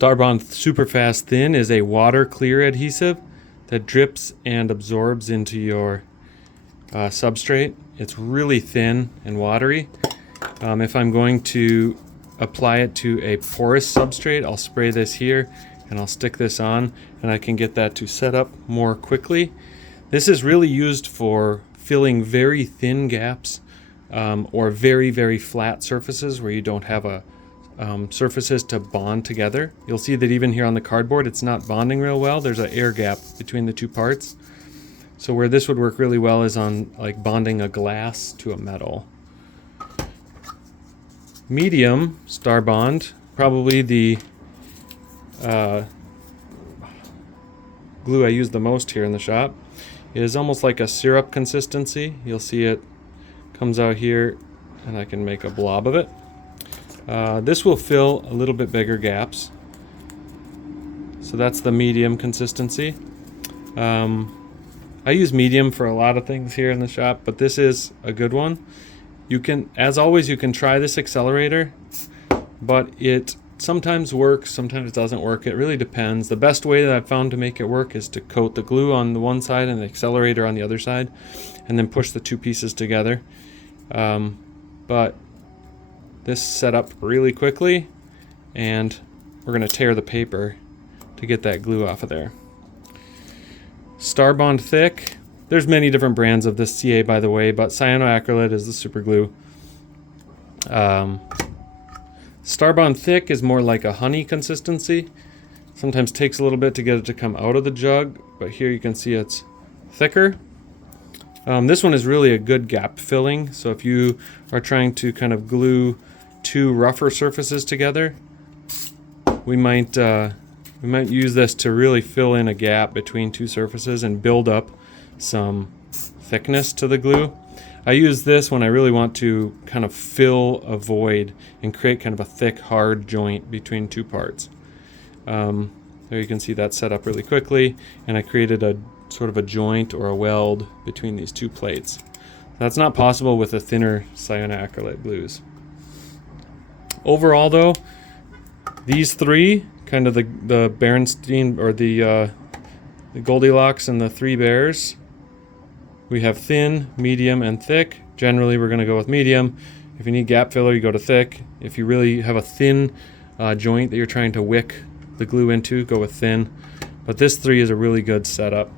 Starbond Super Fast Thin is a water clear adhesive that drips and absorbs into your substrate. It's really thin and watery. If I'm going to apply it to a porous substrate, I'll spray this here and I'll stick this on, and I can get that to set up more quickly. This is really used for filling very thin gaps or very, very flat surfaces where you don't have surfaces to bond together. You'll see that even here on the cardboard, it's not bonding real well. There's an air gap between the two parts. So where this would work really well is on like bonding a glass to a metal. Medium Starbond, probably the glue I use the most here in the shop, is almost like a syrup consistency. You'll see it comes out here and I can make a blob of it. This will fill a little bit bigger gaps. So that's the medium consistency. I use medium for a lot of things here in the shop, but this is a good one. You can, as always, you can try this accelerator, but it sometimes works, sometimes it doesn't work. It really depends. The best way that I've found to make it work is to coat the glue on the one side and the accelerator on the other side, and then push the two pieces together. But this set up really quickly, and we're going to tear the paper to get that glue off of there. Starbond Thick. There's many different brands of this CA, by the way, but Cyanoacrylate is the super glue. Starbond Thick is more like a honey consistency. Sometimes takes a little bit to get it to come out of the jug, but here you can see it's thicker. This one is really a good gap filling, so if you are trying to kind of glue two rougher surfaces together, we might use this to really fill in a gap between two surfaces and build up some thickness to the glue. I use this when I really want to kind of fill a void and create kind of a thick, hard joint between two parts. There you can see that set up really quickly, and I created a sort of a joint or a weld between these two plates. That's not possible with the thinner cyanoacrylate glues. Overall though, these three, kind of the Berenstein or the Goldilocks and the three bears, we have thin, medium, and thick. Generally, we're going to go with medium. If you need gap filler, you go to thick. If you really have a thin joint that you're trying to wick the glue into, go with thin. But this three is a really good setup.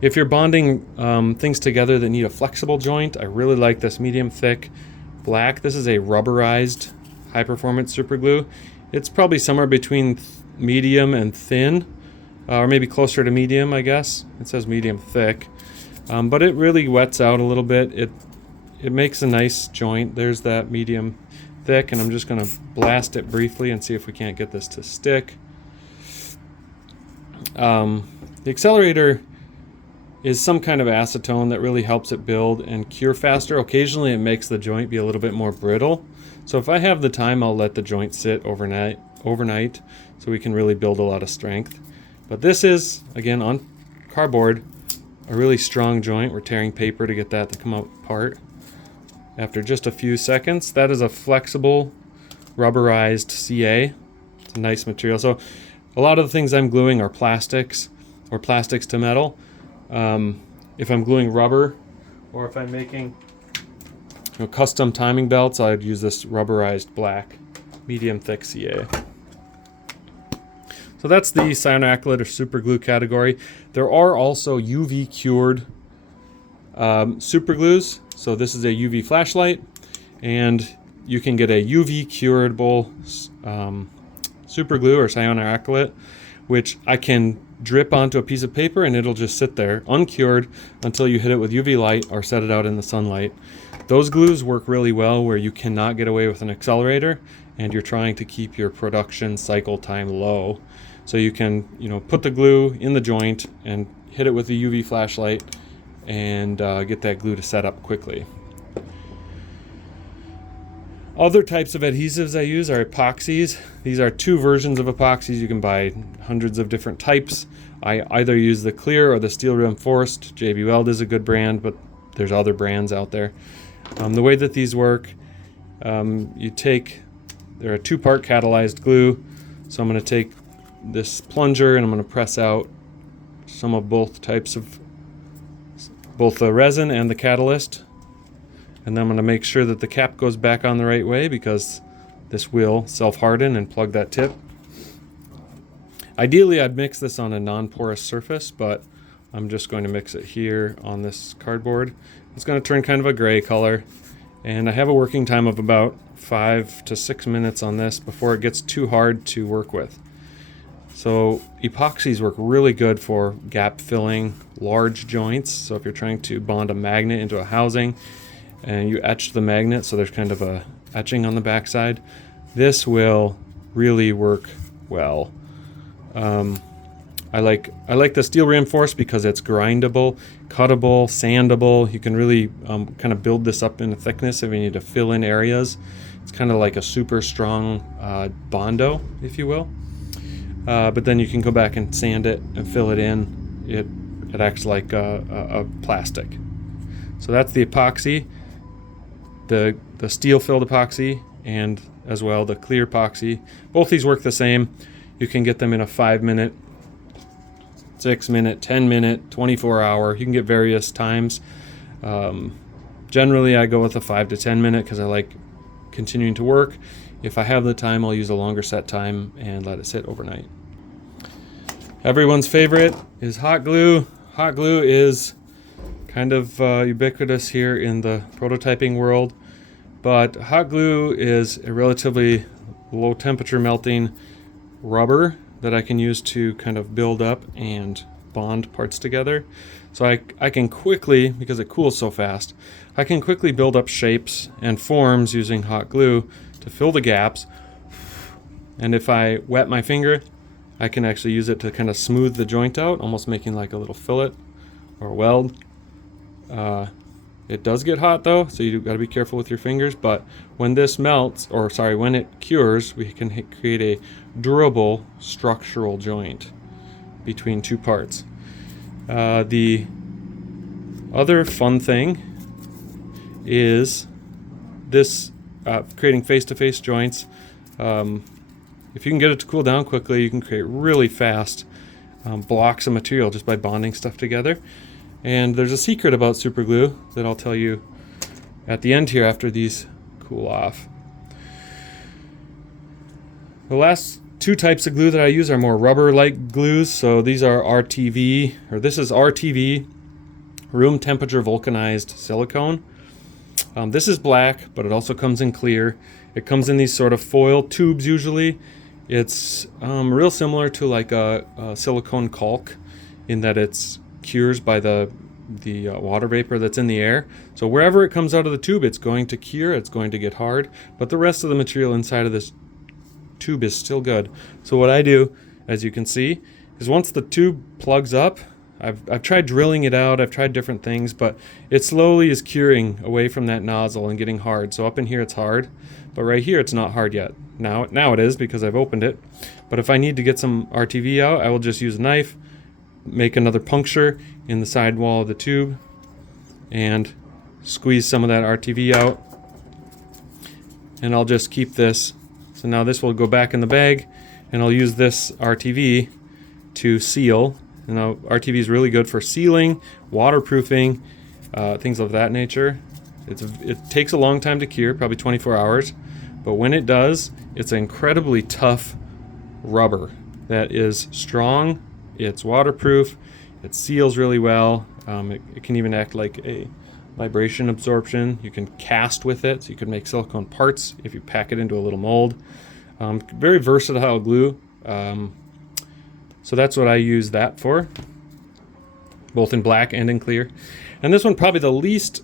If you're bonding things together that need a flexible joint, I really like this medium thick black. This is a rubberized high-performance super glue. It's probably somewhere between medium and thin, or maybe closer to medium, I guess. It says medium thick. But it really wets out a little bit. It makes a nice joint. There's that medium thick, and I'm just going to blast it briefly and see if we can't get this to stick. The accelerator is some kind of acetone that really helps it build and cure faster. Occasionally it makes the joint be a little bit more brittle. So if I have the time, I'll let the joint sit overnight so we can really build a lot of strength. But this is, again, on cardboard, a really strong joint. We're tearing paper to get that to come out apart after just a few seconds. That is a flexible rubberized CA. It's a nice material. So a lot of the things I'm gluing are plastics or plastics to metal. If I'm gluing rubber, or if I'm making custom timing belts, I'd use this rubberized black medium thick CA. So that's the cyanoacrylate or super glue category. There are also UV cured super glues. So this is a UV flashlight, and you can get a UV curable super glue or cyanoacrylate, which I can drip onto a piece of paper and it'll just sit there uncured until you hit it with UV light or set it out in the sunlight. Those glues work really well where you cannot get away with an accelerator and you're trying to keep your production cycle time low. So you can, put the glue in the joint and hit it with the UV flashlight and get that glue to set up quickly. Other types of adhesives I use are epoxies. These are two versions of epoxies. You can buy hundreds of different types. I either use the clear or the steel reinforced. JB Weld is a good brand, but there's other brands out there. The way that these work, they're a two-part catalyzed glue. So I'm going to take this plunger and I'm going to press out some of both types of both the resin and the catalyst. And then I'm going to make sure that the cap goes back on the right way because this will self-harden and plug that tip. Ideally, I'd mix this on a non-porous surface, but I'm just going to mix it here on this cardboard. It's going to turn kind of a gray color, and I have a working time of about 5 to 6 minutes on this before it gets too hard to work with. So epoxies work really good for gap filling large joints. So if you're trying to bond a magnet into a housing and you etch the magnet so there's kind of a etching on the backside, this will really work well. I like the steel reinforced because it's grindable, cuttable, sandable. You can really kind of build this up in a thickness if you need to fill in areas. It's kind of like a super strong Bondo, if you will. But then you can go back and sand it and fill it in. It acts like a plastic. So that's the epoxy, the steel filled epoxy, and as well the clear epoxy. Both these work the same. You can get them in a 5-minute, 6-minute, 10-minute, 24-hour. You can get various times. Generally, I go with a 5 to 10 minute because I like continuing to work. If I have the time, I'll use a longer set time and let it sit overnight. Everyone's favorite is hot glue. Hot glue is kind of ubiquitous here in the prototyping world, but hot glue is a relatively low temperature melting rubber that I can use to kind of build up and bond parts together. So I can quickly, because it cools so fast, I can quickly build up shapes and forms using hot glue to fill the gaps. And if I wet my finger, I can actually use it to kind of smooth the joint out, almost making like a little fillet or weld. It does get hot though, so you got to be careful with your fingers, but when this melts, or sorry, when it cures, we can create a durable structural joint between two parts. The other fun thing is this creating face-to-face joints. If you can get it to cool down quickly, you can create really fast blocks of material just by bonding stuff together. And there's a secret about super glue that I'll tell you at the end here after these cool off. The last two types of glue that I use are more rubber-like glues. So these are RTV, or this is RTV, room temperature vulcanized silicone. This is black, but it also comes in clear. It comes in these sort of foil tubes usually. It's real similar to like a silicone caulk in that it's cures by the water vapor that's in the air. So wherever it comes out of the tube, it's going to cure, it's going to get hard, but the rest of the material inside of this tube is still good. So what I do, as you can see, is once the tube plugs up, I've tried drilling it out, I've tried different things, but it slowly is curing away from that nozzle and getting hard. So up in here it's hard, but right here it's not hard yet. Now it is because I've opened it. But if I need to get some RTV out, I will just use a knife, make another puncture in the side wall of the tube, and squeeze some of that RTV out. And I'll just keep this. So now this will go back in the bag, and I'll use this RTV to seal. You know, RTV is really good for sealing, waterproofing, things of that nature. It takes a long time to cure, probably 24 hours, but when it does, it's an incredibly tough rubber that is strong, it's waterproof, it seals really well. It can even act like a vibration absorption. You can cast with it, so you can make silicone parts if you pack it into a little mold. Very versatile glue. So that's what I use that for, both in black and in clear. And this one probably the least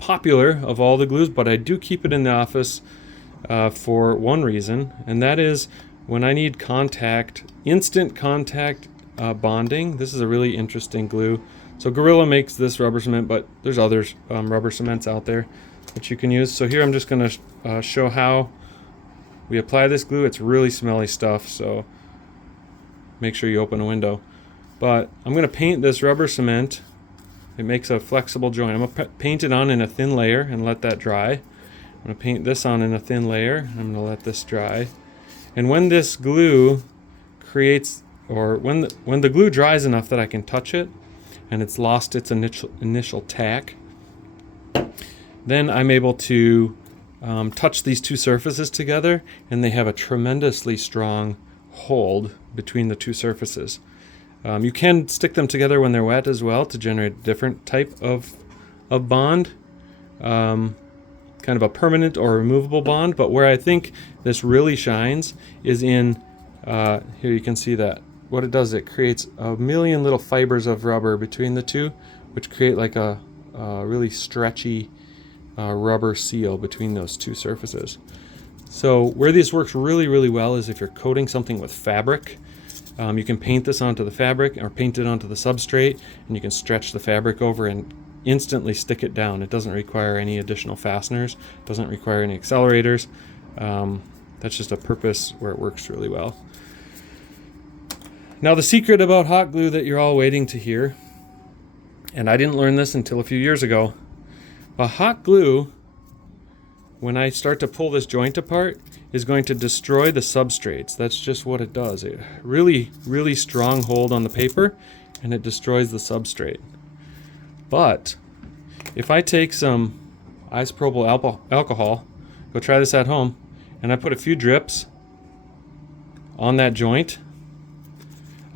popular of all the glues, but I do keep it in the office for one reason, and that is when I need instant contact bonding. This is a really interesting glue. So Gorilla makes this rubber cement, but there's other rubber cements out there that you can use. So here I'm just going to show how we apply this glue. It's really smelly stuff, so make sure you open a window. But I'm going to paint this rubber cement. It makes a flexible joint. I'm going to paint it on in a thin layer and let that dry. I'm going to paint this on in a thin layer. I'm going to let this dry. And when this glue creates, or when the glue dries enough that I can touch it and it's lost its initial tack, then I'm able to touch these two surfaces together, and they have a tremendously strong hold between the two surfaces. You can stick them together when they're wet as well to generate a different type of bond, kind of a permanent or removable bond. But where I think this really shines is in, here you can see that. What it does, it creates a million little fibers of rubber between the two, which create like a really stretchy rubber seal between those two surfaces. So where this works really, really well is if you're coating something with fabric. You can paint this onto the fabric or paint it onto the substrate, and you can stretch the fabric over and instantly stick it down. It doesn't require any additional fasteners, doesn't require any accelerators. That's just a purpose where it works really well. Now the secret about hot glue that you're all waiting to hear, and I didn't learn this until a few years ago, but hot glue, when I start to pull this joint apart, is going to destroy the substrates. That's just what it does. It really, really strong hold on the paper, and it destroys the substrate. But if I take some isopropyl alcohol, go try this at home, and I put a few drips on that joint,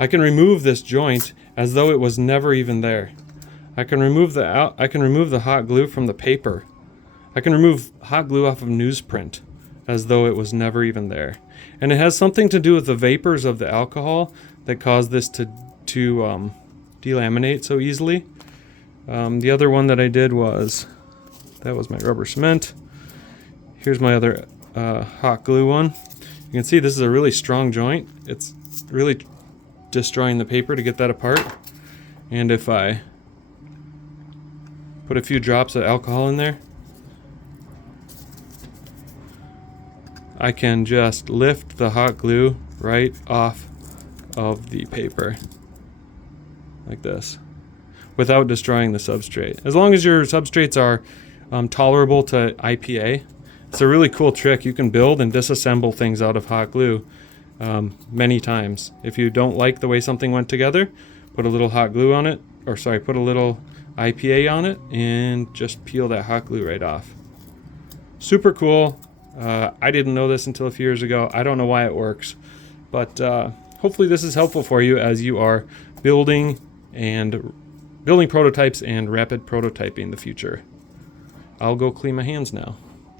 I can remove this joint as though it was never even there. I can remove the hot glue from the paper. I can remove hot glue off of newsprint as though it was never even there. And it has something to do with the vapors of the alcohol that cause this to delaminate so easily. The other one that I did was, that was my rubber cement. Here's my other hot glue one. You can see this is a really strong joint. It's really destroying the paper to get that apart. And if I put a few drops of alcohol in there, I can just lift the hot glue right off of the paper like this without destroying the substrate. As long as your substrates are tolerable to IPA, it's a really cool trick. You can build and disassemble things out of hot glue many times. If you don't like the way something went together, put a little hot glue on it, or sorry, put a little IPA on it and just peel that hot glue right off. Super cool. I didn't know this until a few years ago. I don't know why it works, but hopefully this is helpful for you as you are building prototypes and rapid prototyping the future. I'll go clean my hands now.